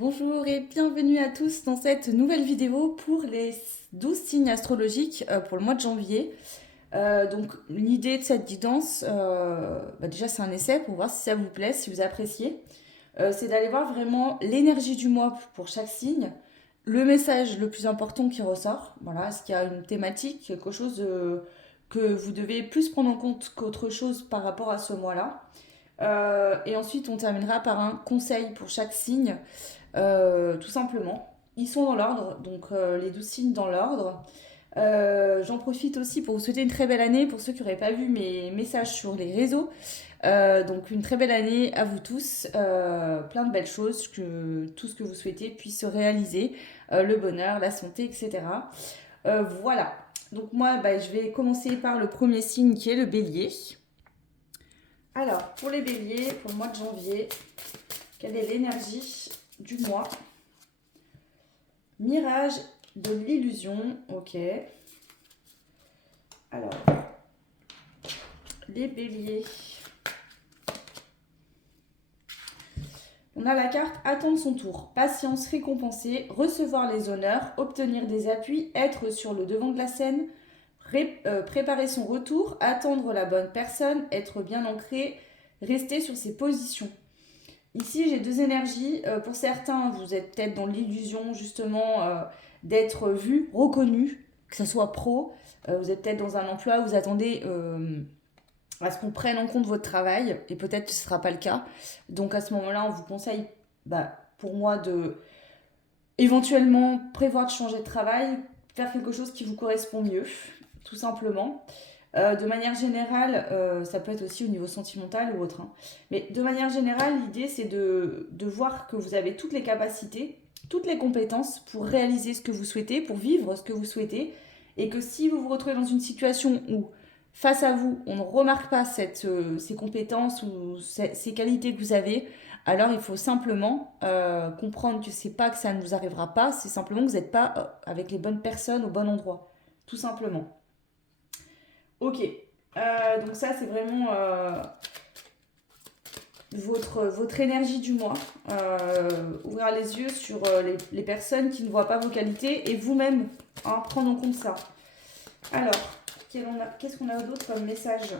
Bonjour et bienvenue à tous dans cette nouvelle vidéo pour les 12 signes astrologiques pour le mois de janvier. Donc l'idée de cette guidance, déjà c'est un essai pour voir si ça vous plaît, si vous appréciez. C'est d'aller voir vraiment l'énergie du mois pour chaque signe, le message le plus important qui ressort. Voilà, est-ce qu'il y a une thématique, quelque chose que vous devez plus prendre en compte qu'autre chose par rapport à ce mois-là. Et ensuite on terminera par un conseil pour chaque signe. Tout simplement. Ils sont dans l'ordre, donc les 12 signes dans l'ordre. J'en profite aussi pour vous souhaiter une très belle année pour ceux qui n'auraient pas vu mes messages sur les réseaux. Donc une très belle année à vous tous, plein de belles choses, que tout ce que vous souhaitez puisse se réaliser, le bonheur, la santé, etc. Voilà. Donc moi, je vais commencer par le premier signe qui est le bélier. Alors, pour les béliers, pour le mois de janvier, quelle est l'énergie du mois? Mirage de l'illusion, ok. Alors, les béliers. On a la carte attendre son tour, patience récompensée, recevoir les honneurs, obtenir des appuis, être sur le devant de la scène, préparer son retour, attendre la bonne personne, être bien ancré, rester sur ses positions. Ici, j'ai deux énergies. Pour certains, vous êtes peut-être dans l'illusion justement d'être vu, reconnu, que ce soit pro. Vous êtes peut-être dans un emploi où vous attendez à ce qu'on prenne en compte votre travail et peut-être que ce ne sera pas le cas. Donc à ce moment-là, on vous conseille, pour moi, de éventuellement prévoir de changer de travail, faire quelque chose qui vous correspond mieux, tout simplement. De manière générale, ça peut être aussi au niveau sentimental ou autre, hein. Mais de manière générale, l'idée c'est de voir que vous avez toutes les capacités, toutes les compétences pour réaliser ce que vous souhaitez, pour vivre ce que vous souhaitez, et que si vous vous retrouvez dans une situation où face à vous, on ne remarque pas ces compétences ou ces qualités que vous avez, alors il faut simplement comprendre que c'est pas que ça ne vous arrivera pas, c'est simplement que vous n'êtes pas avec les bonnes personnes au bon endroit, tout simplement. Ok, donc ça c'est vraiment votre énergie du mois. Ouvrir les yeux sur les personnes qui ne voient pas vos qualités et vous-même, hein, prendre en compte ça. Alors, qu'est-ce qu'on a d'autre comme message?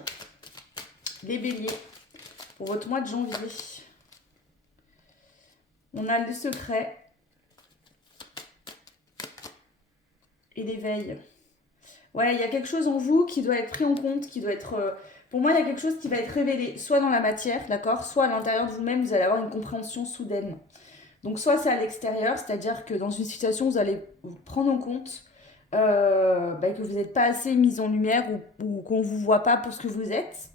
Les béliers, pour votre mois de janvier. On a le secret et l'éveil. Ouais, il y a quelque chose en vous qui doit être pris en compte, qui doit être... pour moi, il y a quelque chose qui va être révélé, soit dans la matière, d'accord, soit à l'intérieur de vous-même, vous allez avoir une compréhension soudaine. Donc, soit c'est à l'extérieur, c'est-à-dire que dans une situation, vous allez vous prendre en compte que vous n'êtes pas assez mis en lumière ou qu'on ne vous voit pas pour ce que vous êtes,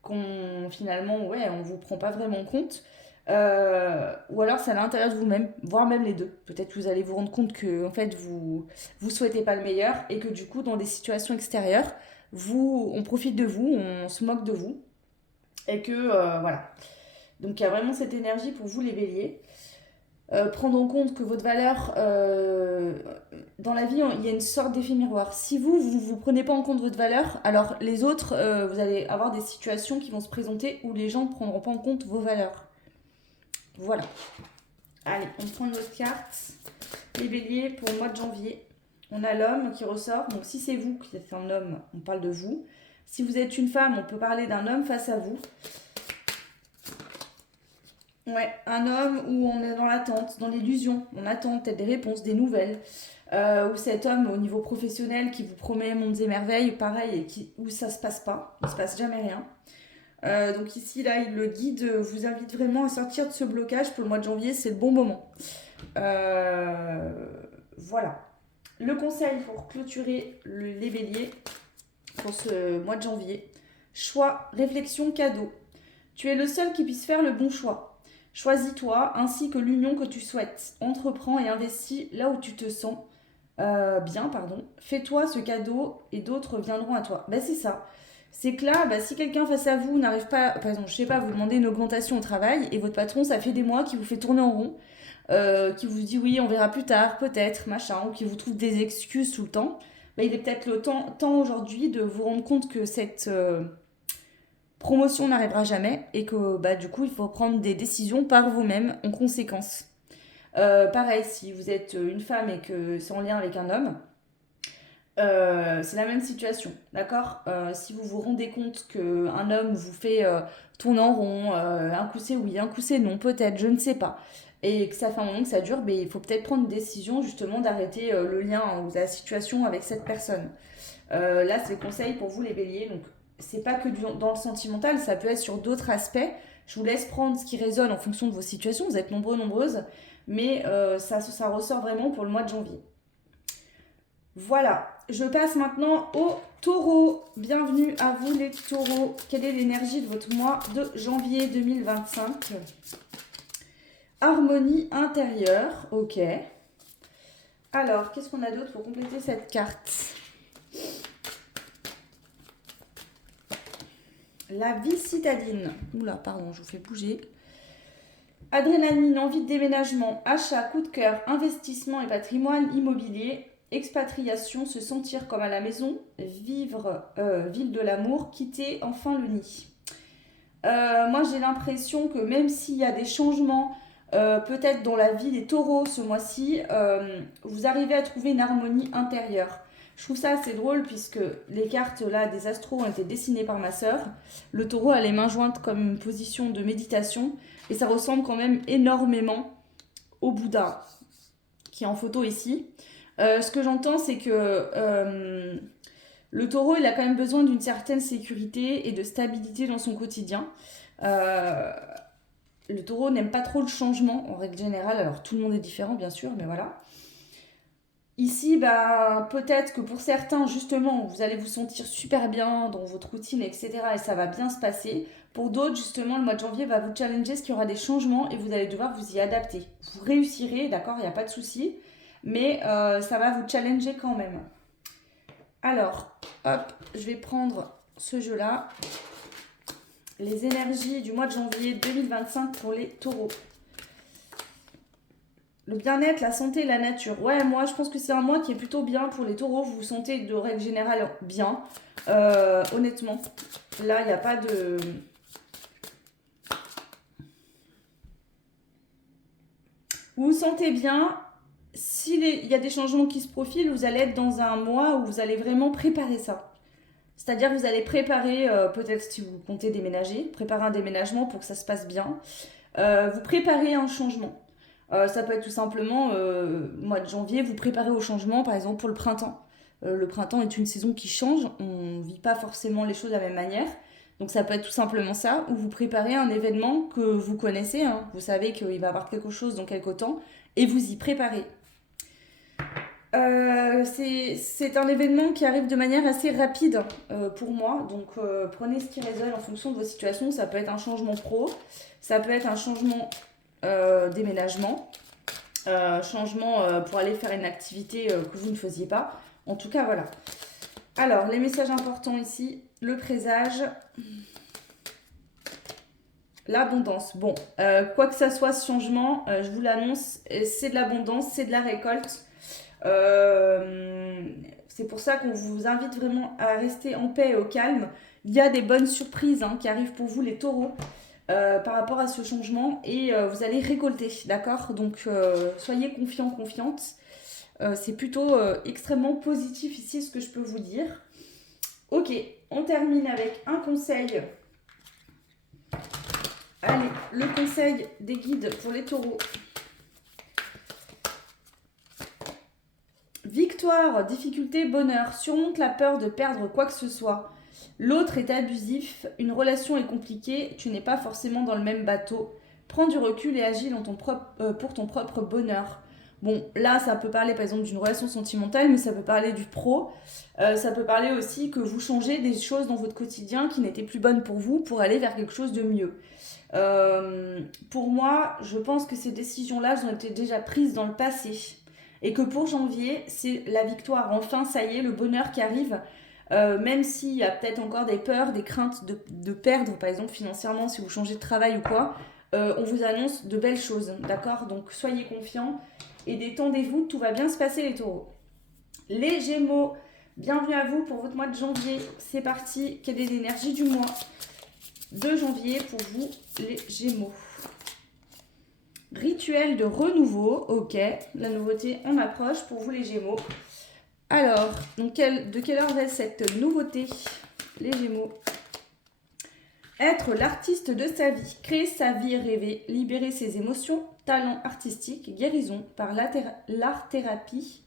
qu'on finalement, ouais, on ne vous prend pas vraiment en compte. Ou alors c'est à l'intérieur de vous-même, voire même les deux. Peut-être que vous allez vous rendre compte que en fait vous souhaitez pas le meilleur et que du coup dans des situations extérieures, on profite de vous, on se moque de vous et que voilà. Donc il y a vraiment cette énergie pour vous les béliers. Prendre en compte que votre valeur dans la vie, il y a une sorte d'effet miroir. Si vous prenez pas en compte votre valeur, alors les autres, vous allez avoir des situations qui vont se présenter où les gens ne prendront pas en compte vos valeurs. Voilà. Allez, on prend notre carte. Les béliers pour le mois de janvier. On a l'homme qui ressort. Donc si c'est vous qui êtes un homme, on parle de vous. Si vous êtes une femme, on peut parler d'un homme face à vous. Ouais, un homme où on est dans l'attente, dans l'illusion. On attend peut-être des réponses, des nouvelles. Ou cet homme au niveau professionnel qui vous promet mondes et merveilles, pareil, et où ça se passe pas. Il se passe jamais rien. Donc ici, là, il le guide, vous invite vraiment à sortir de ce blocage pour le mois de janvier, c'est le bon moment. Voilà. Le conseil pour clôturer les béliers pour ce mois de janvier. Choix, réflexion, cadeau. Tu es le seul qui puisse faire le bon choix. Choisis-toi ainsi que l'union que tu souhaites. Entreprends et investis là où tu te sens bien. Fais-toi ce cadeau et d'autres viendront à toi. C'est ça. C'est que là, si quelqu'un face à vous n'arrive pas, par exemple, je sais pas, vous demandez une augmentation au travail et votre patron, ça fait des mois qu'il vous fait tourner en rond, qui vous dit oui, on verra plus tard, peut-être, machin, ou qui vous trouve des excuses tout le temps, il est peut-être le temps aujourd'hui de vous rendre compte que cette promotion n'arrivera jamais et que du coup, il faut prendre des décisions par vous-même en conséquence. Pareil, si vous êtes une femme et que c'est en lien avec un homme, c'est la même situation, d'accord? Si vous vous rendez compte qu'un homme vous fait tourner en rond, un coup c'est oui, un coup c'est non, peut-être, je ne sais pas, et que ça fait un moment que ça dure, ben, il faut peut-être prendre une décision justement d'arrêter le lien ou la situation avec cette personne. Là, c'est le conseil pour vous les béliers, donc c'est pas que dans le sentimental, ça peut être sur d'autres aspects. Je vous laisse prendre ce qui résonne en fonction de vos situations, vous êtes nombreux, nombreuses, mais ça ressort vraiment pour le mois de janvier. Voilà, je passe maintenant aux taureaux. Bienvenue à vous les taureaux. Quelle est l'énergie de votre mois de janvier 2025? Harmonie intérieure, ok. Alors, qu'est-ce qu'on a d'autre pour compléter cette carte? La vie citadine. Oula, pardon, je vous fais bouger. Adrénaline, envie de déménagement, achat, coup de cœur, investissement et patrimoine immobilier. Expatriation, se sentir comme à la maison, vivre ville de l'amour, quitter enfin le nid. Moi j'ai l'impression que même s'il y a des changements peut-être dans la vie des taureaux ce mois-ci, vous arrivez à trouver une harmonie intérieure. Je trouve ça assez drôle puisque les cartes là des astros ont été dessinées par ma sœur. Le taureau a les mains jointes comme une position de méditation et ça ressemble quand même énormément au Bouddha qui est en photo ici. Ce que j'entends, c'est que le taureau, il a quand même besoin d'une certaine sécurité et de stabilité dans son quotidien. Le taureau n'aime pas trop le changement en règle générale. Alors tout le monde est différent, bien sûr, mais voilà. Ici, bah, peut-être que pour certains, justement, vous allez vous sentir super bien dans votre routine, etc. Et ça va bien se passer. Pour d'autres, justement, le mois de janvier va vous challenger parce qu'il y aura des changements et vous allez devoir vous y adapter. Vous réussirez, d'accord, il n'y a pas de souci. Mais ça va vous challenger quand même. Alors, hop, je vais prendre ce jeu-là. Les énergies du mois de janvier 2025 pour les taureaux. Le bien-être, la santé, la nature. Ouais, moi, je pense que c'est un mois qui est plutôt bien pour les taureaux. Vous vous sentez de règle générale bien. Honnêtement, là, il n'y a pas de... Vous vous sentez bien. S'il y a des changements qui se profilent, vous allez être dans un mois où vous allez vraiment préparer ça. C'est-à-dire que vous allez préparer, peut-être si vous comptez déménager, préparer un déménagement pour que ça se passe bien. Vous préparez un changement. Ça peut être tout simplement, mois de janvier, vous préparez au changement, par exemple pour le printemps. Le printemps est une saison qui change, on ne vit pas forcément les choses de la même manière. Donc ça peut être tout simplement ça, ou vous préparez un événement que vous connaissez, hein. Vous savez qu'il va y avoir quelque chose dans quelque temps, et vous y préparez. C'est un événement qui arrive de manière assez rapide pour moi, donc prenez ce qui résonne en fonction de vos situations. Ça peut être un changement pro, ça peut être un changement déménagement, changement pour aller faire une activité que vous ne faisiez pas. En tout cas, voilà. Alors, les messages importants ici, le présage, l'abondance. Bon, quoi que ça soit ce changement, je vous l'annonce, c'est de l'abondance, c'est de la récolte. C'est pour ça qu'on vous invite vraiment à rester en paix et au calme. Il y a des bonnes surprises qui arrivent pour vous les taureaux par rapport à ce changement et vous allez récolter, d'accord? Donc soyez confiants, confiantes. C'est plutôt extrêmement positif ici ce que je peux vous dire. Ok, on termine avec un conseil. Allez, le conseil des guides pour les taureaux. Victoire, difficulté, bonheur. Surmonte la peur de perdre quoi que ce soit. L'autre est abusif, une relation est compliquée, tu n'es pas forcément dans le même bateau. Prends du recul et agis pour ton propre bonheur. Bon, là, ça peut parler par exemple d'une relation sentimentale, mais ça peut parler du pro. Ça peut parler aussi que vous changez des choses dans votre quotidien qui n'étaient plus bonnes pour vous pour aller vers quelque chose de mieux. Pour moi, je pense que ces décisions-là, elles ont été déjà prises dans le passé. Et que pour janvier, c'est la victoire. Enfin, ça y est, le bonheur qui arrive. Même s'il y a peut-être encore des peurs, des craintes de perdre, par exemple financièrement, si vous changez de travail ou quoi, on vous annonce de belles choses, d'accord? Donc soyez confiants et détendez-vous, tout va bien se passer les taureaux. Les gémeaux, bienvenue à vous pour votre mois de janvier. C'est parti, quelle est l'énergie du mois de janvier pour vous, les gémeaux? Rituel de renouveau, ok. La nouveauté en approche pour vous les Gémeaux. Alors, donc de quelle heure est cette nouveauté, les Gémeaux? Être l'artiste de sa vie, créer sa vie rêvée, libérer ses émotions, talent artistique, guérison par l'art-thérapie,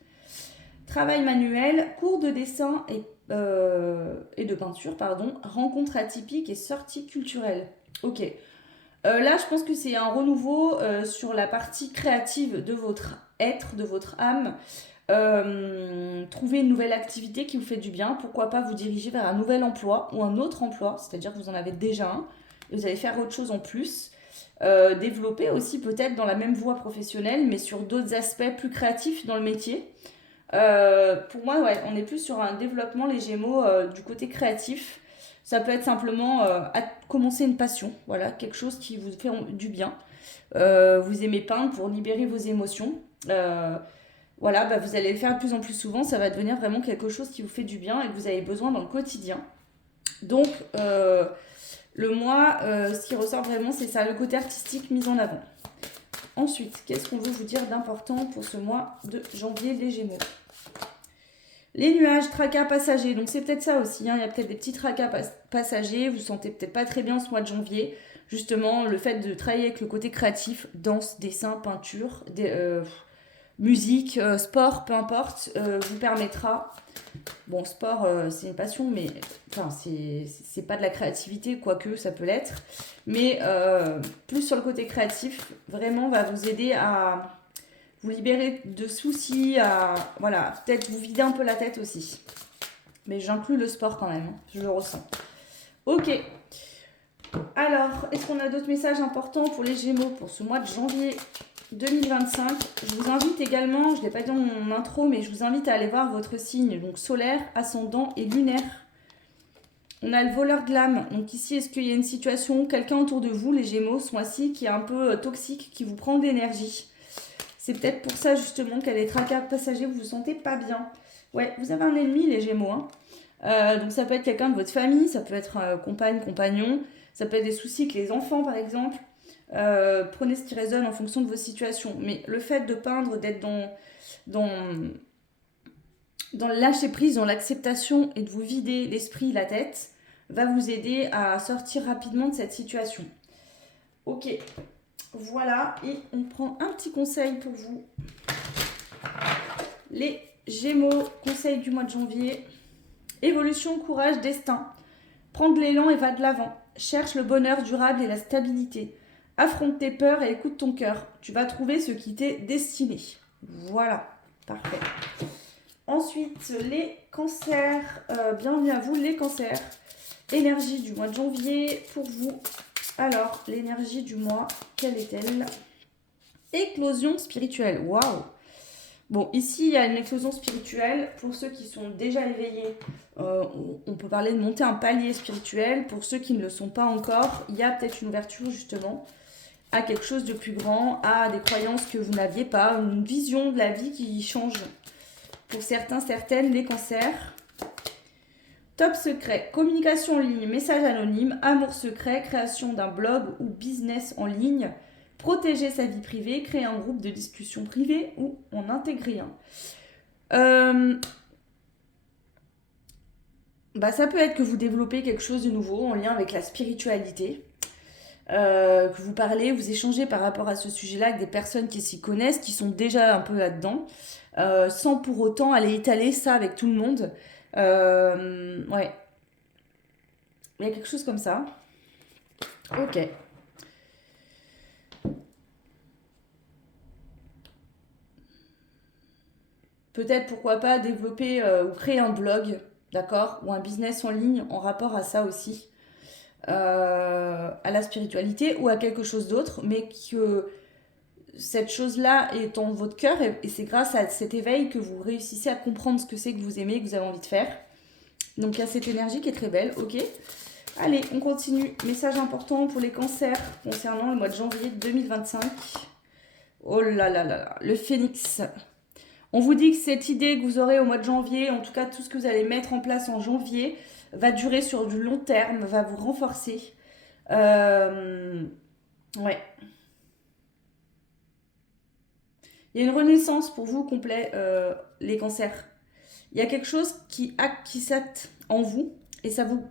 travail manuel, cours de dessin et de peinture, pardon, rencontres atypiques et sorties culturelles. Ok. Là, je pense que c'est un renouveau sur la partie créative de votre être, de votre âme. Trouver une nouvelle activité qui vous fait du bien. Pourquoi pas vous diriger vers un nouvel emploi ou un autre emploi, c'est-à-dire que vous en avez déjà un et vous allez faire autre chose en plus. Développer aussi peut-être dans la même voie professionnelle, mais sur d'autres aspects plus créatifs dans le métier. Pour moi, ouais, on est plus sur un développement, les Gémeaux, du côté créatif. Ça peut être simplement commencer une passion, voilà, quelque chose qui vous fait du bien. Vous aimez peindre pour libérer vos émotions. Voilà, bah, vous allez le faire de plus en plus souvent, ça va devenir vraiment quelque chose qui vous fait du bien et que vous avez besoin dans le quotidien. Donc, le mois, ce qui ressort vraiment, c'est ça, le côté artistique mis en avant. Ensuite, qu'est-ce qu'on veut vous dire d'important pour ce mois de janvier, les Gémeaux? Les nuages, tracas passagers, donc c'est peut-être ça aussi, hein. Il y a peut-être des petits tracas passagers, vous sentez peut-être pas très bien ce mois de janvier. Justement, le fait de travailler avec le côté créatif, danse, dessin, peinture, musique, sport, peu importe, vous permettra. Bon, sport, c'est une passion, mais enfin, c'est pas de la créativité, quoique ça peut l'être. Mais plus sur le côté créatif, vraiment va vous aider à vous libérer de soucis, à voilà, peut-être vous vider un peu la tête aussi. Mais j'inclus le sport quand même, hein, je le ressens. Ok. Alors, est-ce qu'on a d'autres messages importants pour les Gémeaux pour ce mois de janvier 2025? Je vous invite également, je ne l'ai pas dit dans mon intro, mais je vous invite à aller voir votre signe, donc solaire, ascendant et lunaire. On a le voleur de l'âme. Donc ici, est-ce qu'il y a une situation où quelqu'un autour de vous, les Gémeaux, sont assis, qui est un peu toxique, qui vous prend de l'énergie? C'est peut-être pour ça justement qu'elle est tracas passager, vous vous sentez pas bien. Ouais, vous avez un ennemi, les Gémeaux, hein. Donc ça peut être quelqu'un de votre famille, ça peut être compagne, compagnon, ça peut être des soucis avec les enfants par exemple. Prenez ce qui résonne en fonction de vos situations. Mais le fait de peindre, d'être dans le lâcher prise, dans l'acceptation et de vous vider l'esprit, la tête, va vous aider à sortir rapidement de cette situation. Ok, voilà, et on prend un petit conseil pour vous. Les Gémeaux, conseil du mois de janvier. Évolution, courage, destin. Prends de l'élan et va de l'avant. Cherche le bonheur durable et la stabilité. Affronte tes peurs et écoute ton cœur. Tu vas trouver ce qui t'est destiné. Voilà, parfait. Ensuite, les cancers. Bienvenue à vous, les cancers. Énergie du mois de janvier pour vous. Alors, l'énergie du mois, quelle est-elle? Éclosion spirituelle. Waouh! Bon, ici, il y a une éclosion spirituelle. Pour ceux qui sont déjà éveillés, on peut parler de monter un palier spirituel. Pour ceux qui ne le sont pas encore, il y a peut-être une ouverture, justement, à quelque chose de plus grand, à des croyances que vous n'aviez pas, une vision de la vie qui change. Pour certains, certaines, les cancers. Top secret, communication en ligne, message anonyme, amour secret, création d'un blog ou business en ligne, protéger sa vie privée, créer un groupe de discussion privée ou en intégrer un. Ça peut être que vous développez quelque chose de nouveau en lien avec la spiritualité, que vous parlez, vous échangez par rapport à ce sujet-là avec des personnes qui s'y connaissent, qui sont déjà un peu là-dedans, sans pour autant aller étaler ça avec tout le monde. Ouais. Il y a quelque chose comme ça. Ok. Peut-être, pourquoi pas, développer ou créer un blog, d'accord? Ou un business en ligne en rapport à ça aussi. À la spiritualité ou à quelque chose d'autre, mais que cette chose-là est en votre cœur et c'est grâce à cet éveil que vous réussissez à comprendre ce que c'est que vous aimez, que vous avez envie de faire. Donc il y a cette énergie qui est très belle, ok. Allez, on continue. Message important pour les cancers concernant le mois de janvier 2025. Oh là là là là, le phénix. On vous dit que cette idée que vous aurez au mois de janvier, en tout cas tout ce que vous allez mettre en place en janvier, va durer sur du long terme, va vous renforcer. Ouais. Il y a une renaissance pour vous complet, les cancers. Il y a quelque chose qui s'acte en vous et ça vous...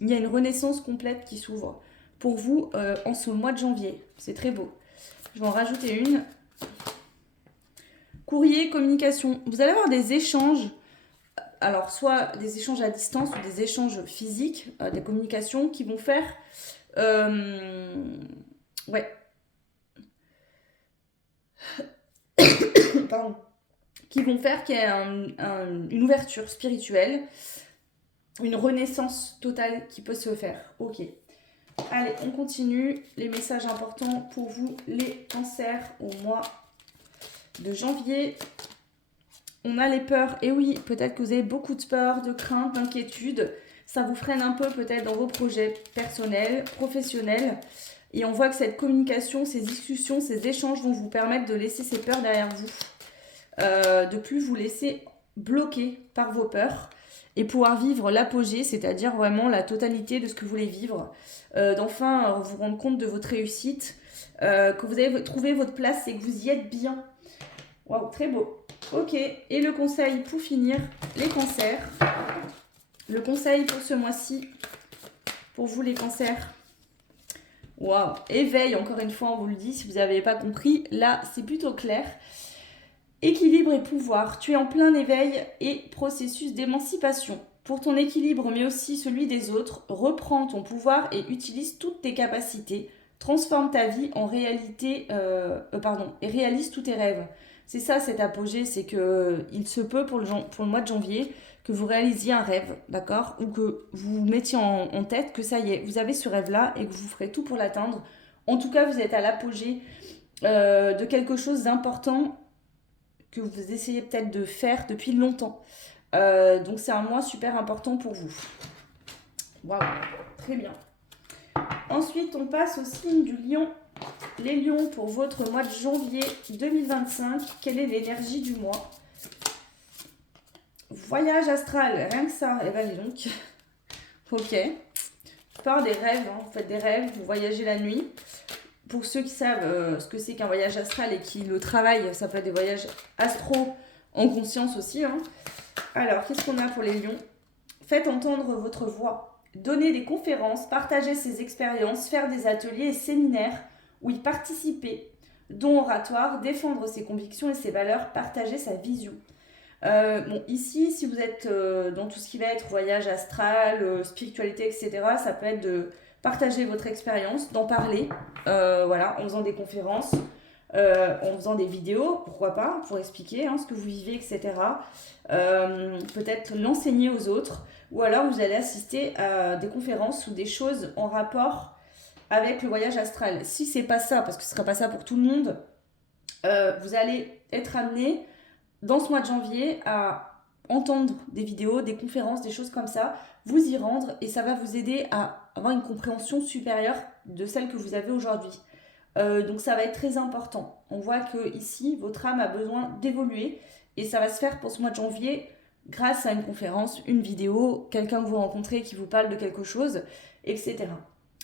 Il y a une renaissance complète qui s'ouvre pour vous en ce mois de janvier. C'est très beau. Je vais en rajouter une. Courrier, communication. Vous allez avoir des échanges. Alors, soit des échanges à distance ou des échanges physiques, des communications qui vont faire... ouais. Pardon. Qui vont faire qu'il y ait une ouverture spirituelle, une renaissance totale qui peut se faire. Ok. Allez, on continue. Les messages importants pour vous, les cancers au mois de janvier. On a les peurs. Et oui, peut-être que vous avez beaucoup de peurs, de craintes, d'inquiétudes. Ça vous freine un peu peut-être dans vos projets personnels, professionnels. Et on voit que cette communication, ces discussions, ces échanges vont vous permettre de laisser ces peurs derrière vous. De plus vous laisser bloquer par vos peurs et pouvoir vivre l'apogée, c'est-à-dire vraiment la totalité de ce que vous voulez vivre. D'enfin vous rendre compte de votre réussite, que vous avez trouvé votre place et que vous y êtes bien. Waouh, très beau. Ok, et le conseil pour finir, les cancers. Le conseil pour ce mois-ci, pour vous les cancers. Waouh, éveil, encore une fois, on vous le dit, si vous n'avez pas compris, là, c'est plutôt clair. Équilibre et pouvoir, tu es en plein éveil et processus d'émancipation. Pour ton équilibre, mais aussi celui des autres, reprends ton pouvoir et utilise toutes tes capacités. Transforme ta vie en réalité, et réalise tous tes rêves. C'est ça cet apogée, c'est que il se peut pour le mois de janvier que vous réalisiez un rêve, d'accord? Ou que vous mettiez en tête que ça y est, vous avez ce rêve-là et que vous ferez tout pour l'atteindre. En tout cas, vous êtes à l'apogée de quelque chose d'important que vous essayez peut-être de faire depuis longtemps. Donc c'est un mois super important pour vous. Waouh, très bien. Ensuite, on passe au signe du lion. Les lions, pour votre mois de janvier 2025, quelle est l'énergie du mois? Voyage astral, rien que ça. Eh ben dis donc. Ok. Je parle des rêves, hein. Vous faites des rêves, vous voyagez la nuit. Pour ceux qui savent ce que c'est qu'un voyage astral et qui le travaillent, ça peut être des voyages astro en conscience aussi. Hein. Alors, qu'est-ce qu'on a pour les lions? Faites entendre votre voix. Donnez des conférences, partagez ses expériences, faire des ateliers et séminaires où y participer. Don oratoire, défendre ses convictions et ses valeurs, partager sa vision. Bon, ici, si vous êtes dans tout ce qui va être voyage astral, spiritualité, etc., ça peut être de partager votre expérience, d'en parler, voilà, en faisant des conférences, en faisant des vidéos, pourquoi pas, pour expliquer ce que vous vivez, etc. Peut-être l'enseigner aux autres, ou alors vous allez assister à des conférences ou des choses en rapport avec le voyage astral. Si c'est pas ça, parce que ce sera pas ça pour tout le monde, vous allez être amené dans ce mois de janvier à entendre des vidéos, des conférences, des choses comme ça, vous y rendre et ça va vous aider à avoir une compréhension supérieure de celle que vous avez aujourd'hui. Donc ça va être très important. On voit que ici, votre âme a besoin d'évoluer et ça va se faire pour ce mois de janvier grâce à une conférence, une vidéo, quelqu'un que vous rencontrez qui vous parle de quelque chose, etc.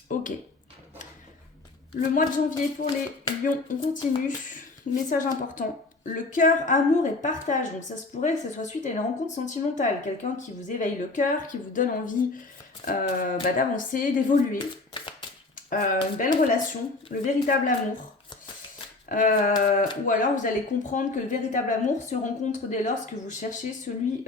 Ok. Le mois de janvier pour les lions, on continue. Message important. Le cœur, amour et partage. Donc ça se pourrait que ce soit suite à une rencontre sentimentale. Quelqu'un qui vous éveille le cœur, qui vous donne envie d'avancer, d'évoluer. Une belle relation, le véritable amour. Ou alors vous allez comprendre que le véritable amour se rencontre dès lors que vous cherchez celui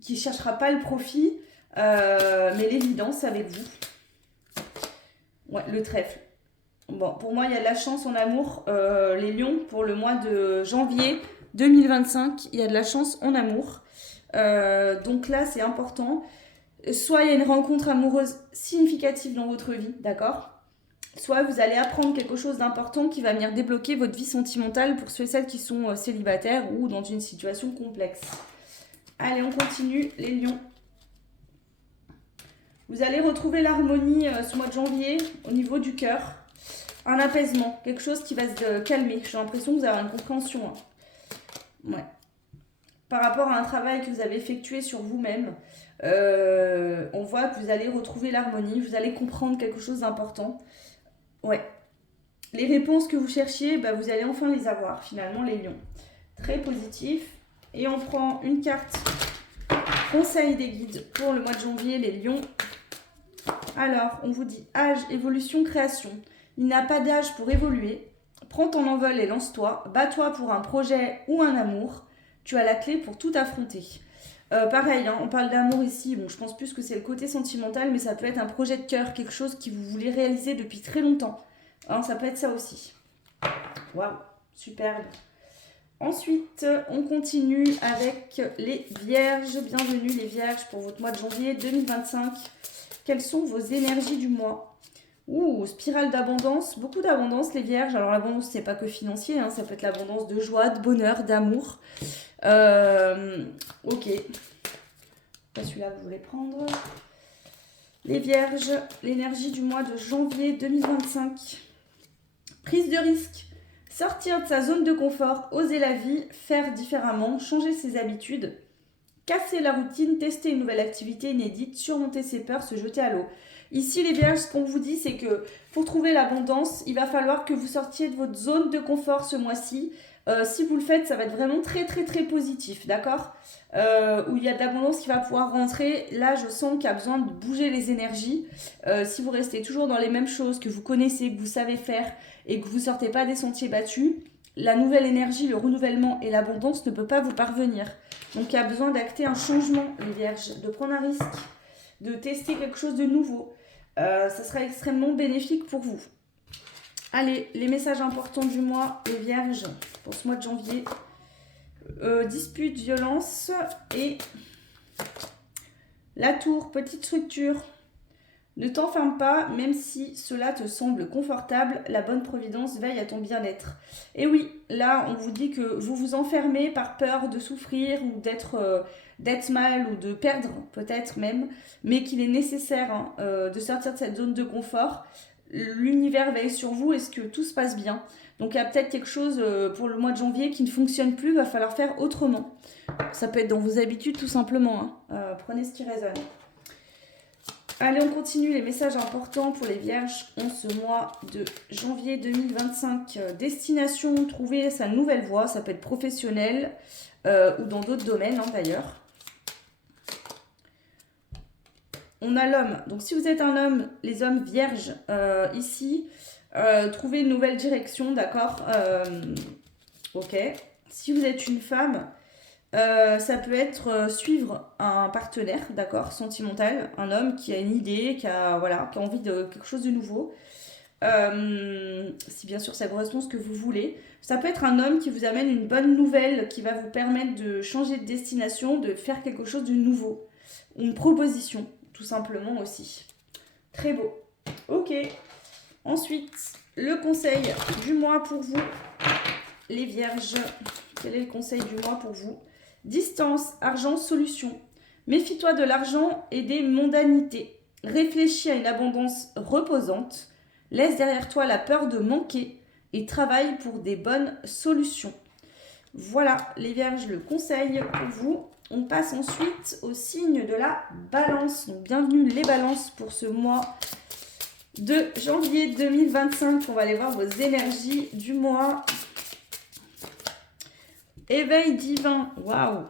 qui cherchera pas le profit, mais l'évidence avec vous. Ouais, le trèfle. Bon, pour moi, il y a de la chance en amour. Les lions, pour le mois de janvier 2025, il y a de la chance en amour. Donc là, c'est important. Soit il y a une rencontre amoureuse significative dans votre vie, d'accord? Soit vous allez apprendre quelque chose d'important qui va venir débloquer votre vie sentimentale pour ceux et celles qui sont célibataires ou dans une situation complexe. Allez, on continue, les lions. Vous allez retrouver l'harmonie ce mois de janvier au niveau du cœur. Un apaisement, quelque chose qui va se calmer. J'ai l'impression que vous avez une compréhension. Hein. Ouais. Par rapport à un travail que vous avez effectué sur vous-même, On voit que vous allez retrouver l'harmonie, vous allez comprendre quelque chose d'important. Ouais. Les réponses que vous cherchiez, bah, vous allez enfin les avoir, finalement, les lions. Très positif. Et on prend une carte conseil des guides pour le mois de janvier, les lions. Alors, on vous dit âge, évolution, création. Il n'y a pas d'âge pour évoluer. Prends ton envol et lance-toi. Bats-toi pour un projet ou un amour. Tu as la clé pour tout affronter. Pareil, hein, on parle d'amour ici. Bon, je pense plus que c'est le côté sentimental, mais ça peut être un projet de cœur, quelque chose que vous voulez réaliser depuis très longtemps. Hein, ça peut être ça aussi. Waouh, superbe. Ensuite, on continue avec les vierges. Bienvenue les vierges pour votre mois de janvier 2025. Quelles sont vos énergies du mois? Ouh, spirale d'abondance, beaucoup d'abondance les vierges. Alors l'abondance, c'est pas que financier, hein, ça peut être l'abondance de joie, de bonheur, d'amour. Ok. Pas celui-là que je voulais prendre. Les vierges, l'énergie du mois de janvier 2025. Prise de risque. Sortir de sa zone de confort, oser la vie, faire différemment, changer ses habitudes, casser la routine, tester une nouvelle activité inédite, surmonter ses peurs, se jeter à l'eau. Ici, les vierges, ce qu'on vous dit, c'est que pour trouver l'abondance, il va falloir que vous sortiez de votre zone de confort ce mois-ci. Si vous le faites, ça va être vraiment très, très, très positif, d'accord? Où il y a de l'abondance qui va pouvoir rentrer. Là, je sens qu'il y a besoin de bouger les énergies. Si vous restez toujours dans les mêmes choses que vous connaissez, que vous savez faire et que vous ne sortez pas des sentiers battus, la nouvelle énergie, le renouvellement et l'abondance ne peut pas vous parvenir. Donc, il y a besoin d'acter un changement, les vierges, de prendre un risque, de tester quelque chose de nouveau. Ça sera extrêmement bénéfique pour vous. Allez, les messages importants du mois, les vierges, pour ce mois de janvier. Dispute, violence et la tour, petite structure. Ne t'enferme pas, même si cela te semble confortable, la bonne providence veille à ton bien-être. Et oui, là, on vous dit que vous vous enfermez par peur de souffrir ou d'être mal ou de perdre, peut-être même, mais qu'il est nécessaire de sortir de cette zone de confort. L'univers veille sur vous, est-ce que tout se passe bien? Donc il y a peut-être quelque chose pour le mois de janvier qui ne fonctionne plus, il va falloir faire autrement. Ça peut être dans vos habitudes tout simplement, hein. Prenez ce qui résonne. Allez, on continue les messages importants pour les vierges en ce mois de janvier 2025. Destination, trouver sa nouvelle voie, ça peut être professionnel ou dans d'autres domaines d'ailleurs. On a l'homme. Donc si vous êtes un homme, les hommes vierges ici, trouvez une nouvelle direction, d'accord? Ok. Si vous êtes une femme, ça peut être suivre un partenaire, d'accord, sentimental, un homme qui a une idée, qui a envie de quelque chose de nouveau. Si bien sûr ça correspond à ce que vous voulez. Ça peut être un homme qui vous amène une bonne nouvelle, qui va vous permettre de changer de destination, de faire quelque chose de nouveau. Une proposition, tout simplement aussi. Très beau. Ok. Ensuite, le conseil du mois pour vous, les vierges. Quel est le conseil du mois pour vous? Distance, argent, solution. Méfie-toi de l'argent et des mondanités. Réfléchis à une abondance reposante. Laisse derrière toi la peur de manquer et travaille pour des bonnes solutions. Voilà, les vierges, le conseil pour vous. On passe ensuite au signe de la balance. Donc, bienvenue les balances pour ce mois de janvier 2025. On va aller voir vos énergies du mois. Éveil divin, waouh,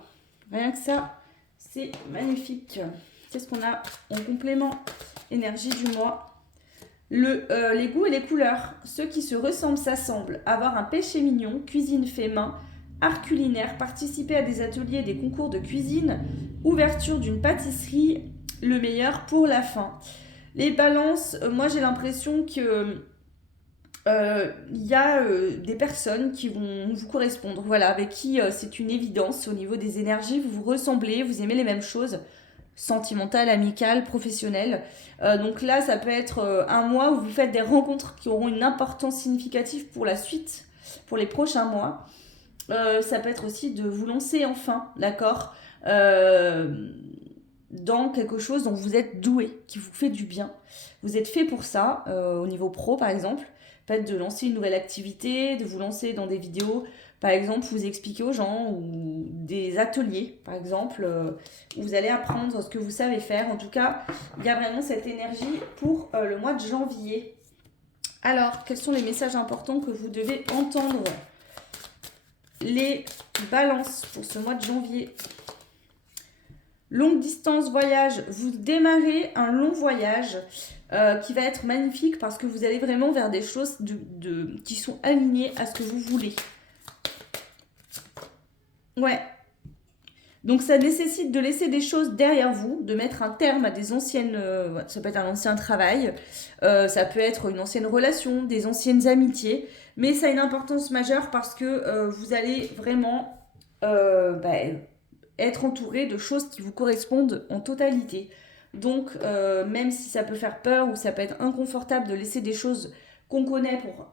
rien que ça, c'est magnifique. Qu'est-ce qu'on a en complément? Énergie du mois. Les goûts et les couleurs, ceux qui se ressemblent s'assemblent. Avoir un péché mignon, cuisine fait main, art culinaire, participer à des ateliers, des concours de cuisine, ouverture d'une pâtisserie, le meilleur pour la fin. Les balances, moi j'ai l'impression que il y a des personnes qui vont vous correspondre, voilà, avec qui c'est une évidence au niveau des énergies, vous vous ressemblez, vous aimez les mêmes choses, sentimentales, amicales, professionnelles. Donc là, ça peut être un mois où vous faites des rencontres qui auront une importance significative pour la suite, pour les prochains mois. Ça peut être aussi de vous lancer enfin, d'accord, dans quelque chose dont vous êtes doué, qui vous fait du bien. Vous êtes fait pour ça, au niveau pro par exemple. Peut-être de lancer une nouvelle activité, de vous lancer dans des vidéos par exemple, vous expliquer aux gens ou des ateliers, par exemple, où vous allez apprendre ce que vous savez faire. En tout cas, il y a vraiment cette énergie pour le mois de janvier. Alors, quels sont les messages importants que vous devez entendre? Les balances pour ce mois de janvier. Longue distance, voyage. Vous démarrez un long voyage qui va être magnifique parce que vous allez vraiment vers des choses qui sont alignées à ce que vous voulez. Ouais. Donc ça nécessite de laisser des choses derrière vous, de mettre un terme à des anciennes... ça peut être un ancien travail, ça peut être une ancienne relation, des anciennes amitiés, mais ça a une importance majeure parce que vous allez vraiment être entouré de choses qui vous correspondent en totalité. Donc même si ça peut faire peur ou ça peut être inconfortable de laisser des choses qu'on connaît pour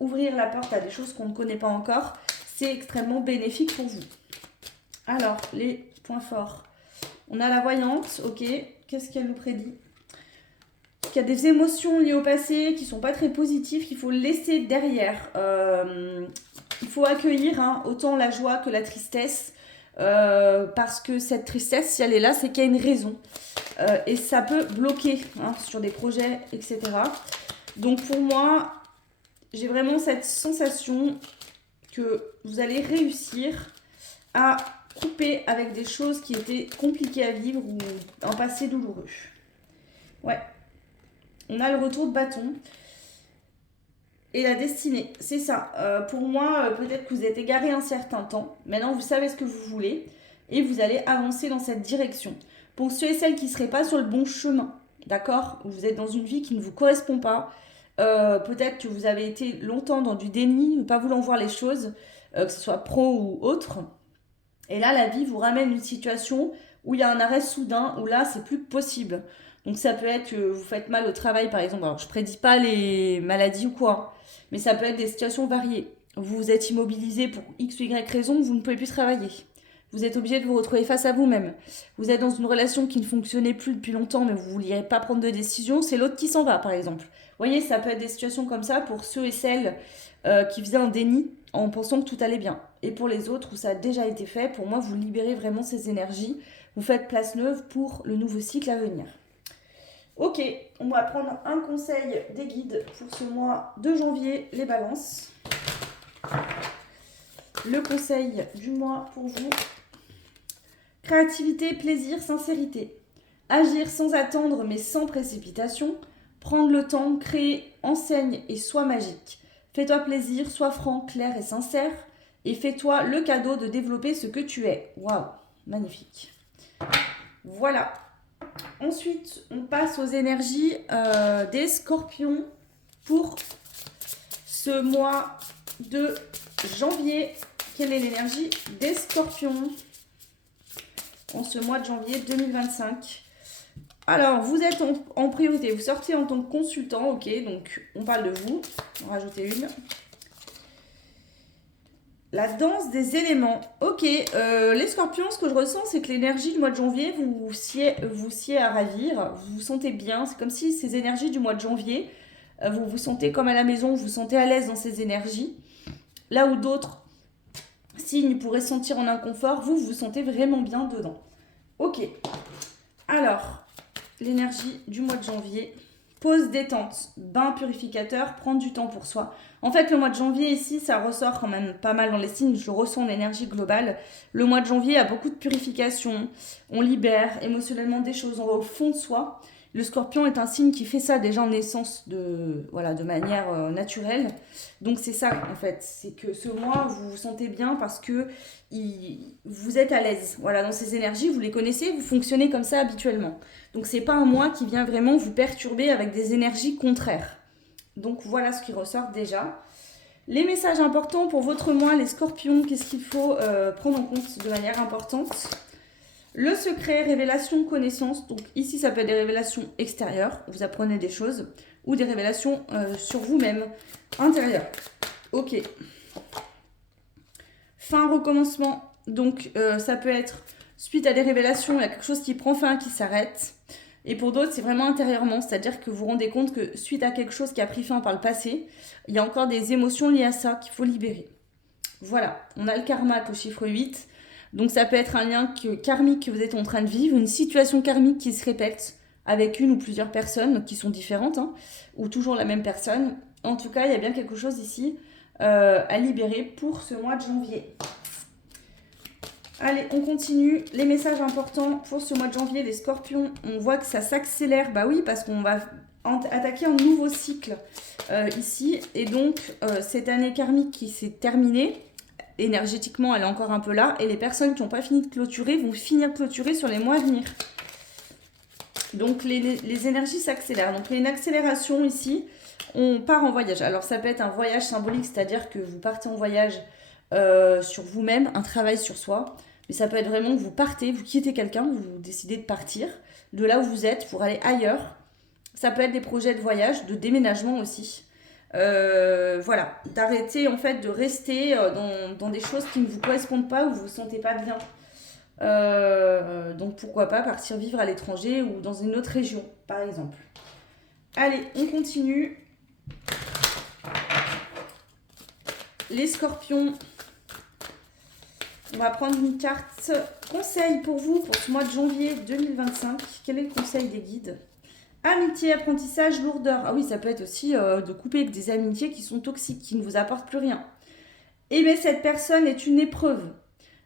ouvrir la porte à des choses qu'on ne connaît pas encore, c'est extrêmement bénéfique pour vous. Alors, les points forts. On a la voyante, ok. Qu'est-ce qu'elle nous prédit? Qu'il y a des émotions liées au passé qui ne sont pas très positives, qu'il faut laisser derrière. Il faut accueillir autant la joie que la tristesse. Parce que cette tristesse, si elle est là, c'est qu'il y a une raison. Et ça peut bloquer sur des projets, etc. Donc pour moi, j'ai vraiment cette sensation que vous allez réussir à couper avec des choses qui étaient compliquées à vivre ou un passé douloureux. Ouais. On a le retour de bâton. Et la destinée, c'est ça. Pour moi, peut-être que vous êtes égaré un certain temps. Maintenant, vous savez ce que vous voulez. Et vous allez avancer dans cette direction. Pour ceux et celles qui ne seraient pas sur le bon chemin, d'accord? Vous êtes dans une vie qui ne vous correspond pas. Peut-être que vous avez été longtemps dans du déni, ne pas voulant voir les choses, que ce soit pro ou autre. Et là, la vie vous ramène une situation où il y a un arrêt soudain, où là, c'est plus possible. Donc ça peut être que vous faites mal au travail, par exemple. Alors, je ne prédis pas les maladies ou quoi, mais ça peut être des situations variées. Vous êtes immobilisé pour X ou Y raison, vous ne pouvez plus travailler. Vous êtes obligé de vous retrouver face à vous-même. Vous êtes dans une relation qui ne fonctionnait plus depuis longtemps, mais vous ne vouliez pas prendre de décision. C'est l'autre qui s'en va, par exemple. Vous voyez, ça peut être des situations comme ça pour ceux et celles qui faisaient un déni en pensant que tout allait bien. Et pour les autres où ça a déjà été fait, pour moi, vous libérez vraiment ces énergies. Vous faites place neuve pour le nouveau cycle à venir. Ok, on va prendre un conseil des guides pour ce mois de janvier, les balances. Le conseil du mois pour vous. Créativité, plaisir, sincérité. Agir sans attendre mais sans précipitation. Prendre le temps, créer, enseigne et sois magique. Fais-toi plaisir, sois franc, clair et sincère. Et fais-toi le cadeau de développer ce que tu es. Waouh, magnifique. Voilà. Ensuite, on passe aux énergies des scorpions pour ce mois de janvier. Quelle est l'énergie des scorpions en ce mois de janvier 2025? Alors, vous êtes en priorité, vous sortez en tant que consultant, ok, donc on parle de vous, on va rajouter une. La danse des éléments, ok, les scorpions, ce que je ressens, c'est que l'énergie du mois de janvier, vous sied à ravir, vous vous sentez bien, c'est comme si ces énergies du mois de janvier, vous vous sentez comme à la maison, vous vous sentez à l'aise dans ces énergies, là où d'autres signes pourraient se sentir en inconfort, vous vous sentez vraiment bien dedans. Ok, alors... l'énergie du mois de janvier, pause détente, bain purificateur, prendre du temps pour soi. En fait, le mois de janvier ici, ça ressort quand même pas mal dans les signes, je ressens l'énergie globale. Le mois de janvier a beaucoup de purification, on libère émotionnellement des choses, on va au fond de soi. Le scorpion est un signe qui fait ça déjà en naissance de manière naturelle. Donc c'est ça en fait, c'est que ce mois vous vous sentez bien parce que vous êtes à l'aise. Voilà, dans ces énergies, vous les connaissez, vous fonctionnez comme ça habituellement. Donc c'est pas un mois qui vient vraiment vous perturber avec des énergies contraires. Donc voilà ce qui ressort déjà. Les messages importants pour votre mois, les scorpions, qu'est-ce qu'il faut prendre en compte de manière importante? Le secret, révélation, connaissance. Donc ici, ça peut être des révélations extérieures, vous apprenez des choses, ou des révélations sur vous-même, intérieures. Ok. Fin, recommencement. Donc ça peut être suite à des révélations, il y a quelque chose qui prend fin, qui s'arrête. Et pour d'autres, c'est vraiment intérieurement, c'est-à-dire que vous vous rendez compte que suite à quelque chose qui a pris fin par le passé, il y a encore des émotions liées à ça qu'il faut libérer. Voilà, on a le karma au chiffre 8. Donc ça peut être un lien karmique que vous êtes en train de vivre, une situation karmique qui se répète avec une ou plusieurs personnes qui sont différentes, hein, ou toujours la même personne. En tout cas, il y a bien quelque chose ici à libérer pour ce mois de janvier. Allez, on continue. Les messages importants pour ce mois de janvier, les scorpions, on voit que ça s'accélère. Bah oui, parce qu'on va attaquer un nouveau cycle ici. Et donc, cette année karmique qui s'est terminée, énergétiquement, elle est encore un peu là. Et les personnes qui n'ont pas fini de clôturer vont finir de clôturer sur les mois à venir. Donc, les énergies s'accélèrent. Donc, il y a une accélération ici. On part en voyage. Alors, ça peut être un voyage symbolique, c'est-à-dire que vous partez en voyage sur vous-même, un travail sur soi. Mais ça peut être vraiment que vous partez, vous quittez quelqu'un, vous décidez de partir de là où vous êtes pour aller ailleurs. Ça peut être des projets de voyage, de déménagement aussi. Voilà, d'arrêter en fait de rester dans des choses qui ne vous correspondent pas, où vous ne vous sentez pas bien. Donc pourquoi pas partir vivre à l'étranger ou dans une autre région, par exemple. Allez, on continue. Les scorpions. On va prendre une carte conseil pour vous pour ce mois de janvier 2025. Quel est le conseil des guides? Amitié, apprentissage, lourdeur. Ah oui, ça peut être aussi de couper avec des amitiés qui sont toxiques, qui ne vous apportent plus rien. Aimer cette personne est une épreuve,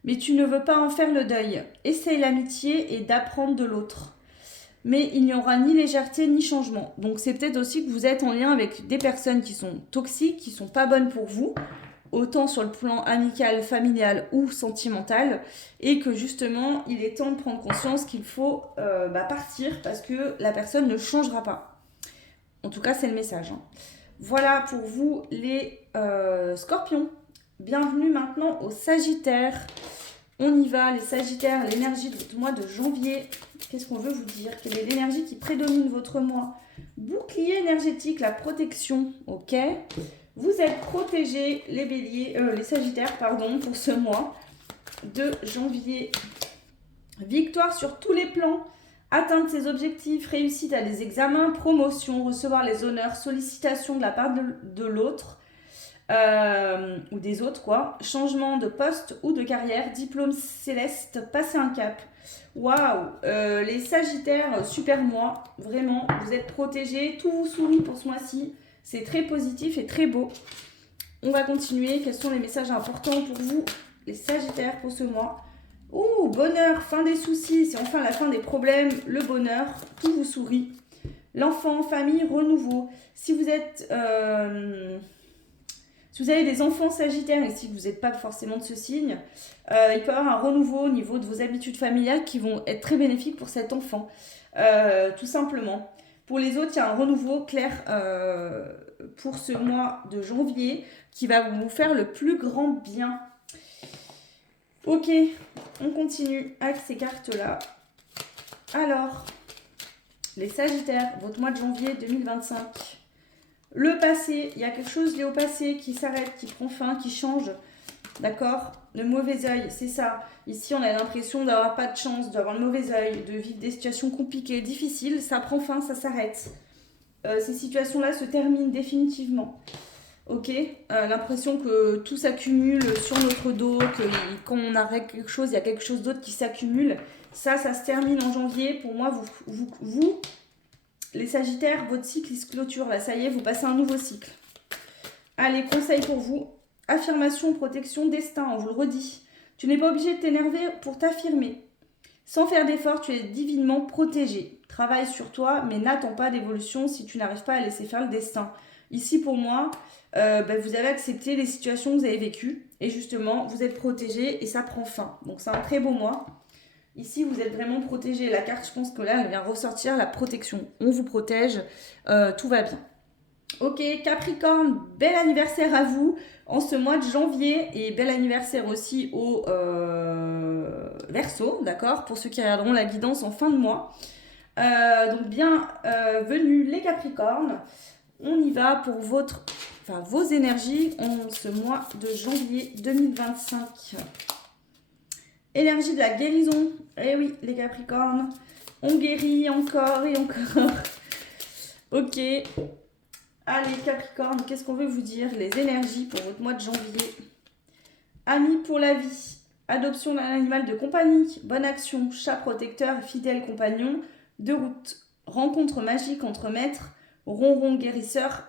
mais tu ne veux pas en faire le deuil. Essaye l'amitié et d'apprendre de l'autre. Mais il n'y aura ni légèreté ni changement. Donc c'est peut-être aussi que vous êtes en lien avec des personnes qui sont toxiques, qui ne sont pas bonnes pour vous, autant sur le plan amical, familial ou sentimental, et que justement, il est temps de prendre conscience qu'il faut partir parce que la personne ne changera pas. En tout cas, c'est le message. Hein. Voilà pour vous les scorpions. Bienvenue maintenant aux sagittaires. On y va, les sagittaires, l'énergie de votre mois de janvier. Qu'est-ce qu'on veut vous dire? Quelle est l'énergie qui prédomine votre mois? Bouclier énergétique, la protection, ok. Vous êtes protégés, les béliers, les sagittaires, pardon, pour ce mois de janvier. Victoire sur tous les plans, atteindre ses objectifs, réussite à des examens, promotion, recevoir les honneurs, sollicitations de la part de l'autre, ou des autres, quoi. Changement de poste ou de carrière, diplôme céleste, passer un cap. Waouh, les sagittaires, super mois, vraiment, vous êtes protégés, tout vous sourit pour ce mois-ci. C'est très positif et très beau. On va continuer. Quels sont les messages importants pour vous, les sagittaires, pour ce mois? Ouh, bonheur, fin des soucis. C'est enfin la fin des problèmes. Le bonheur, tout vous sourit. L'enfant, famille, renouveau. Si vous êtes... si vous avez des enfants sagittaires et si vous n'êtes pas forcément de ce signe, il peut y avoir un renouveau au niveau de vos habitudes familiales qui vont être très bénéfiques pour cet enfant. Tout simplement. Pour les autres, il y a un renouveau clair pour ce mois de janvier qui va vous faire le plus grand bien. Ok, on continue avec ces cartes-là. Alors, les sagittaires, votre mois de janvier 2025. Le passé, il y a quelque chose lié au passé qui s'arrête, qui prend fin, qui change. D'accord? Le mauvais œil, c'est ça. Ici, on a l'impression d'avoir pas de chance, d'avoir le mauvais œil, de vivre des situations compliquées, difficiles. Ça prend fin, ça s'arrête. Ces situations-là se terminent définitivement. Ok? L'impression que tout s'accumule sur notre dos, que quand on arrête quelque chose, il y a quelque chose d'autre qui s'accumule. Ça se termine en janvier. Pour moi, vous les sagittaires, votre cycle il se clôture. Là, ça y est, vous passez un nouveau cycle. Allez, conseil pour vous. Affirmation, protection, destin, on vous le redit. Tu n'es pas obligé de t'énerver pour t'affirmer. Sans faire d'effort, tu es divinement protégé. Travaille sur toi, mais n'attends pas d'évolution si tu n'arrives pas à laisser faire le destin. Ici, pour moi, vous avez accepté les situations que vous avez vécues. Et justement, vous êtes protégé et ça prend fin. Donc, c'est un très beau mois. Ici, vous êtes vraiment protégé. La carte, je pense que là, elle vient ressortir la protection. On vous protège, tout va bien. Ok, Capricorne, bel anniversaire à vous en ce mois de janvier et bel anniversaire aussi au Verseau, d'accord, pour ceux qui regarderont la guidance en fin de mois. Donc bienvenue les Capricornes, on y va pour vos énergies en ce mois de janvier 2025. Énergie de la guérison, eh oui les Capricornes, on guérit encore et encore. Ok. Allez Capricorne, qu'est-ce qu'on veut vous dire? Les énergies pour votre mois de janvier. Amis pour la vie. Adoption d'un animal de compagnie. Bonne action. Chat protecteur et fidèle compagnon. De route. Rencontre magique entre maîtres. Ronron guérisseur.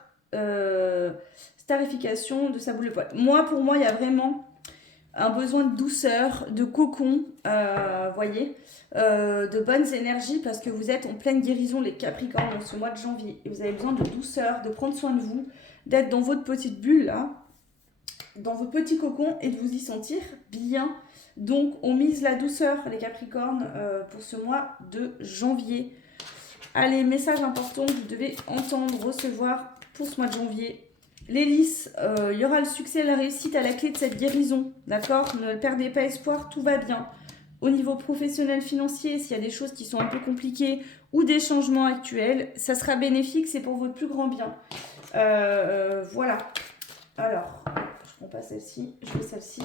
Starification de sa boule de poil. Pour moi, il y a vraiment un besoin de douceur, de cocon, voyez, de bonnes énergies parce que vous êtes en pleine guérison les Capricornes en ce mois de janvier et vous avez besoin de douceur, de prendre soin de vous, d'être dans votre petite bulle là, dans votre petit cocon et de vous y sentir bien. Donc on mise la douceur les Capricornes pour ce mois de janvier. Allez, message important que vous devez entendre, recevoir pour ce mois de janvier. Les lys, il y aura le succès et la réussite à la clé de cette guérison, d'accord? Ne perdez pas espoir, tout va bien. Au niveau professionnel, financier, s'il y a des choses qui sont un peu compliquées ou des changements actuels, ça sera bénéfique, c'est pour votre plus grand bien. Voilà. Alors, je prends pas celle-ci, je fais celle-ci.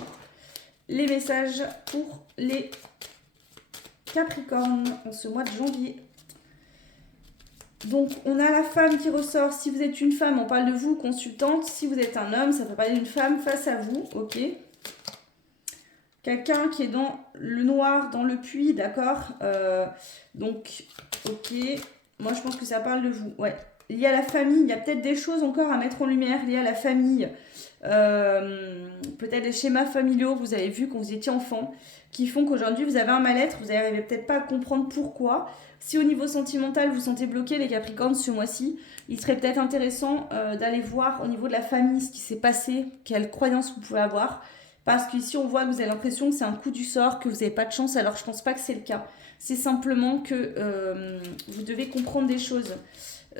Les messages pour les Capricornes en ce mois de janvier. Donc, on a la femme qui ressort. Si vous êtes une femme, on parle de vous, consultante. Si vous êtes un homme, ça peut parler d'une femme face à vous, ok? Quelqu'un qui est dans le noir, dans le puits, d'accord? Donc, ok. Moi, je pense que ça parle de vous, ouais. Lié à la famille, il y a peut-être des choses encore à mettre en lumière liées à la famille. Peut-être des schémas familiaux que vous avez vus quand vous étiez enfant, qui font qu'aujourd'hui, vous avez un mal-être. Vous n'arrivez peut-être pas à comprendre pourquoi. Si au niveau sentimental, vous sentez bloqué, les Capricornes, ce mois-ci, il serait peut-être intéressant d'aller voir au niveau de la famille ce qui s'est passé, quelles croyances vous pouvez avoir. Parce qu'ici, on voit que vous avez l'impression que c'est un coup du sort, que vous n'avez pas de chance. Alors, je ne pense pas que c'est le cas. C'est simplement que vous devez comprendre des choses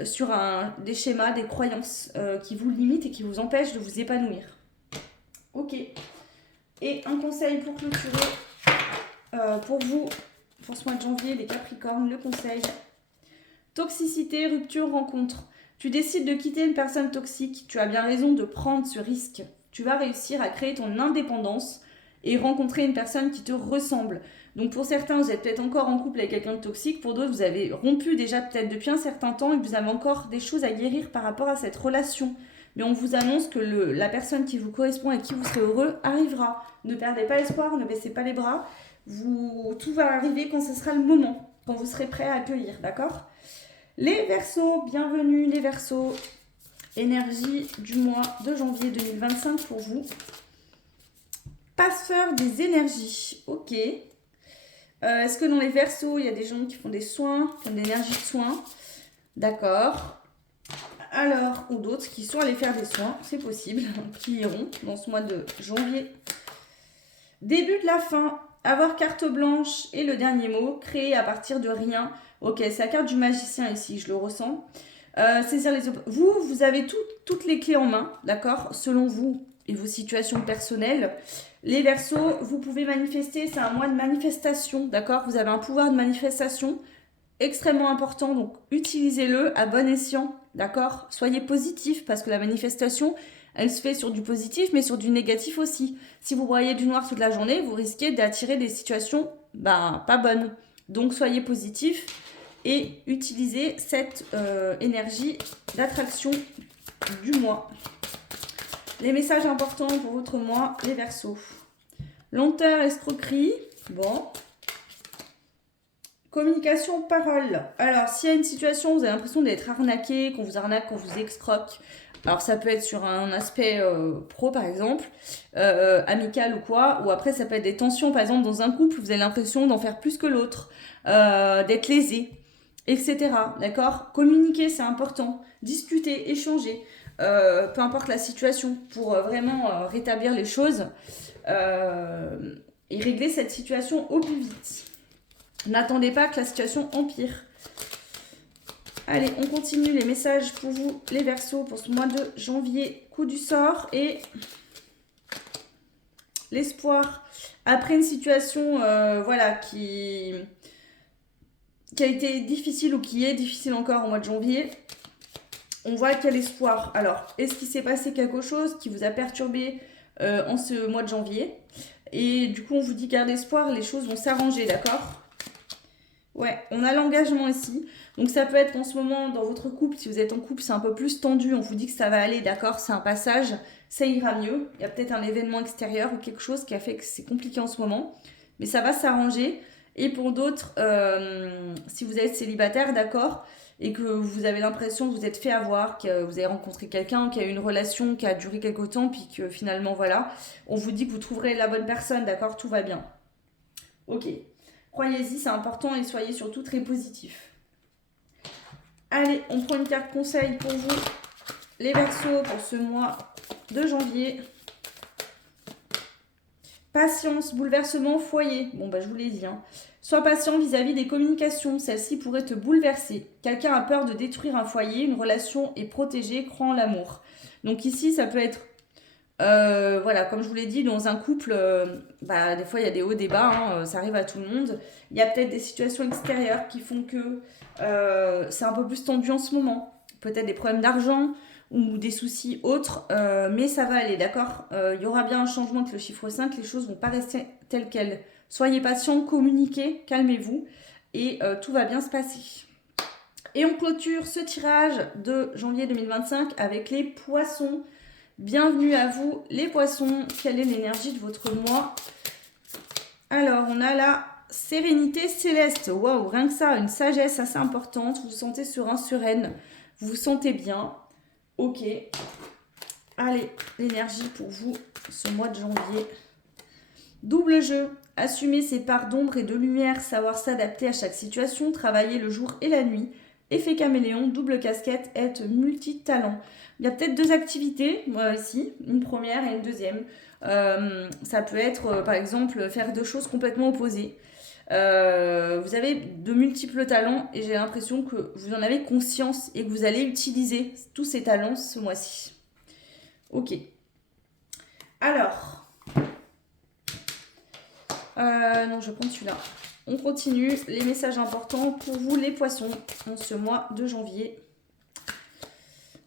sur des schémas, des croyances qui vous limitent et qui vous empêchent de vous épanouir. Ok. Et un conseil pour clôturer pour vous, pour ce mois de janvier, les Capricornes, le conseil. Toxicité, rupture, rencontre. Tu décides de quitter une personne toxique. Tu as bien raison de prendre ce risque. Tu vas réussir à créer ton indépendance et rencontrer une personne qui te ressemble. Donc pour certains, vous êtes peut-être encore en couple avec quelqu'un de toxique. Pour d'autres, vous avez rompu déjà peut-être depuis un certain temps et que vous avez encore des choses à guérir par rapport à cette relation. Mais on vous annonce que la personne qui vous correspond et qui vous serez heureux arrivera. Ne perdez pas espoir, ne baissez pas les bras. Tout va arriver quand ce sera le moment, quand vous serez prêt à accueillir, d'accord? Les Verseaux, bienvenue les Verseaux. Énergie du mois de janvier 2025 pour vous. Passeur des énergies, ok. Est-ce que dans les Verseaux, il y a des gens qui font des soins, qui font de l'énergie de soins? D'accord. Alors, ou d'autres qui sont allés faire des soins, c'est possible, qui iront dans ce mois de janvier. Début de la fin, avoir carte blanche et le dernier mot, créer à partir de rien. Ok, c'est la carte du magicien ici, je le ressens. Saisir les vous avez toutes les clés en main, d'accord, selon vous et vos situations personnelles. Les Verseaux, vous pouvez manifester, c'est un mois de manifestation, d'accord? Vous avez un pouvoir de manifestation extrêmement important, donc utilisez-le à bon escient, d'accord? Soyez positif parce que la manifestation, elle se fait sur du positif, mais sur du négatif aussi. Si vous voyez du noir toute la journée, vous risquez d'attirer des situations pas bonnes. Donc soyez positif et utilisez cette énergie d'attraction du mois. Les messages importants pour votre mois, les Verseaux. Lenteur, escroquerie. Bon. Communication, parole. Alors, s'il y a une situation où vous avez l'impression d'être arnaqué, qu'on vous arnaque, qu'on vous escroque, alors ça peut être sur un aspect pro par exemple, amical ou quoi, ou après ça peut être des tensions par exemple dans un couple, vous avez l'impression d'en faire plus que l'autre, d'être lésé, etc. D'accord? Communiquer, c'est important. Discuter, échanger, peu importe la situation, pour vraiment rétablir les choses et régler cette situation au plus vite. N'attendez pas que la situation empire. Allez, on continue les messages pour vous, les Verseaux, pour ce mois de janvier. Coup du sort et l'espoir. Après une situation voilà, qui a été difficile ou qui est difficile encore au mois de janvier, on voit qu'il y a l'espoir. Alors, est-ce qu'il s'est passé quelque chose qui vous a perturbé en ce mois de janvier? Et du coup, on vous dit garde espoir, les choses vont s'arranger, d'accord? Ouais, on a l'engagement ici. Donc ça peut être qu'en ce moment, dans votre couple, si vous êtes en couple, c'est un peu plus tendu. On vous dit que ça va aller, d'accord, c'est un passage, ça ira mieux. Il y a peut-être un événement extérieur ou quelque chose qui a fait que c'est compliqué en ce moment. Mais ça va s'arranger. Et pour d'autres, si vous êtes célibataire, d'accord, et que vous avez l'impression que vous êtes fait avoir, que vous avez rencontré quelqu'un, qu'il y a eu une relation qui a duré quelque temps, puis que finalement, voilà, on vous dit que vous trouverez la bonne personne, d'accord, tout va bien. Ok. Croyez-y, c'est important et soyez surtout très positif. Allez, on prend une carte conseil pour vous, les Verseaux, pour ce mois de janvier. Patience, bouleversement, foyer. Bon, bah, je vous l'ai dit. Hein. Sois patient vis-à-vis des communications. Celle-ci pourrait te bouleverser. Quelqu'un a peur de détruire un foyer. Une relation est protégée. Crois en l'amour. Donc ici, ça peut être, voilà, comme je vous l'ai dit, dans un couple, bah, des fois, il y a des hauts, des bas. Hein, ça arrive à tout le monde. Il y a peut-être des situations extérieures qui font que c'est un peu plus tendu en ce moment. Peut-être des problèmes d'argent ou des soucis autres, mais ça va aller, d'accord. Il y aura bien un changement avec le chiffre 5, les choses vont pas rester telles quelles. Soyez patient, communiquez, calmez-vous, et tout va bien se passer. Et on clôture ce tirage de janvier 2025 avec les poissons. Bienvenue à vous, les poissons. Quelle est l'énergie de votre mois? Alors, on a la sérénité céleste. Waouh, rien que ça, une sagesse assez importante. Vous vous sentez serein, sereine. Vous vous sentez bien. Ok. Allez, l'énergie pour vous ce mois de janvier. Double jeu. Assumer ses parts d'ombre et de lumière, savoir s'adapter à chaque situation, travailler le jour et la nuit. Effet caméléon, double casquette, être multitalent. Il y a peut-être deux activités, moi ici, une première et une deuxième. Ça peut être, par exemple, faire deux choses complètement opposées. Vous avez de multiples talents et j'ai l'impression que vous en avez conscience et que vous allez utiliser tous ces talents ce mois-ci. Ok. Alors, non, je prends celui-là. On continue. Les messages importants pour vous, les poissons, en ce mois de janvier.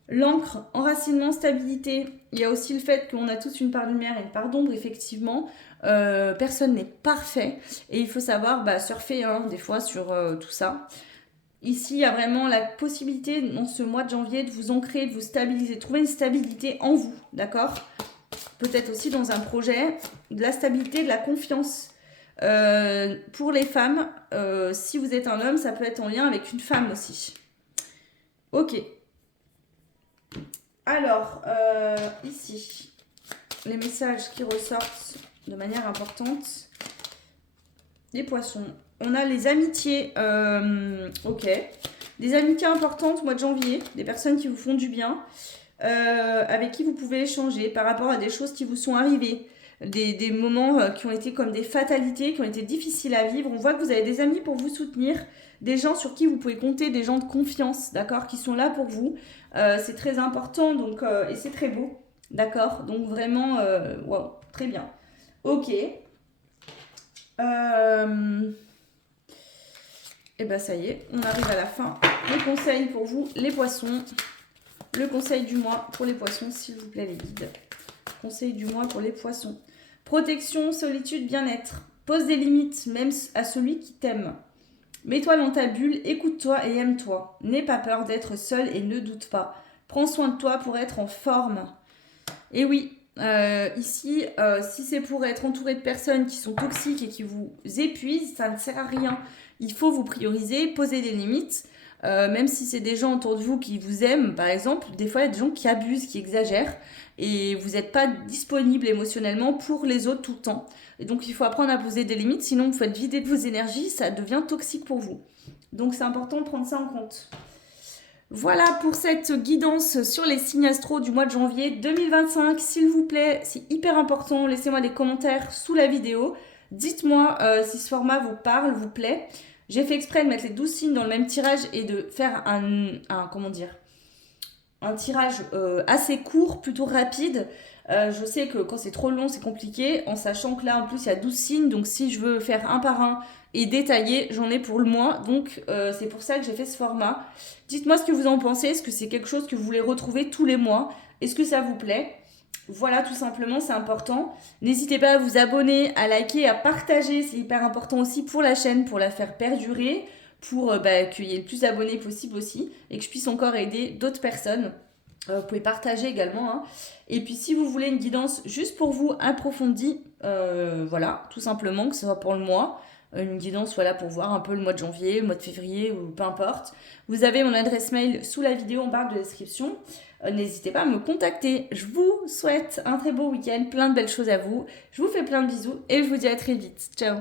L'encre, enracinement, stabilité. Il y a aussi le fait qu'on a tous une part de lumière et une part d'ombre, effectivement. Personne n'est parfait. Et il faut savoir surfer des fois sur tout ça. Ici, il y a vraiment la possibilité, dans ce mois de janvier, de vous ancrer, de vous stabiliser, trouver une stabilité en vous, d'accord? Peut-être aussi dans un projet, de la stabilité, de la confiance. Pour les femmes, si vous êtes un homme, ça peut être en lien avec une femme aussi. Ok. Alors, ici, les messages qui ressortent de manière importante. Les poissons. On a les amitiés. Ok. Des amitiés importantes au mois de janvier. Des personnes qui vous font du bien. Avec qui vous pouvez échanger par rapport à des choses qui vous sont arrivées. Des moments qui ont été comme des fatalités, qui ont été difficiles à vivre. On voit que vous avez des amis pour vous soutenir. Des gens sur qui vous pouvez compter, des gens de confiance, d'accord, qui sont là pour vous. C'est très important donc, et c'est très beau, d'accord. Donc vraiment, wow, très bien. Ok. Et ben ça y est, on arrive à la fin. Le conseil pour vous, les poissons. Le conseil du mois pour les poissons, s'il vous plaît les guides. Conseil du mois pour les poissons. Protection, solitude, bien-être. Pose des limites, même à celui qui t'aime. Mets-toi dans ta bulle, écoute-toi et aime-toi. N'aie pas peur d'être seul et ne doute pas. Prends soin de toi pour être en forme. Et oui, ici, si c'est pour être entouré de personnes qui sont toxiques et qui vous épuisent, ça ne sert à rien. Il faut vous prioriser, poser des limites. Même si c'est des gens autour de vous qui vous aiment, par exemple, des fois il y a des gens qui abusent, qui exagèrent et vous n'êtes pas disponible émotionnellement pour les autres tout le temps. Et donc il faut apprendre à poser des limites, sinon vous faites vider de vos énergies, ça devient toxique pour vous. Donc c'est important de prendre ça en compte. Voilà pour cette guidance sur les signes astro du mois de janvier 2025. S'il vous plaît, c'est hyper important, laissez-moi des commentaires sous la vidéo. Dites-moi si ce format vous parle, vous plaît. J'ai fait exprès de mettre les 12 signes dans le même tirage et de faire un tirage assez court, plutôt rapide. Je sais que quand c'est trop long, c'est compliqué, en sachant que là, en plus, il y a 12 signes. Donc, si je veux faire un par un et détailler, j'en ai pour le mois. Donc, c'est pour ça que j'ai fait ce format. Dites-moi ce que vous en pensez. Est-ce que c'est quelque chose que vous voulez retrouver tous les mois? Est-ce que ça vous plaît? Voilà, tout simplement, c'est important. N'hésitez pas à vous abonner, à liker, à partager. C'est hyper important aussi pour la chaîne, pour la faire perdurer. pour qu'il y ait le plus d'abonnés possible aussi et que je puisse encore aider d'autres personnes. Vous pouvez partager également. Hein. Et puis si vous voulez une guidance juste pour vous approfondie, voilà, tout simplement, que ce soit pour le mois, une guidance voilà, pour voir un peu le mois de janvier, le mois de février ou peu importe. Vous avez mon adresse mail sous la vidéo en barre de description. N'hésitez pas à me contacter. Je vous souhaite un très beau week-end, plein de belles choses à vous. Je vous fais plein de bisous et je vous dis à très vite. Ciao!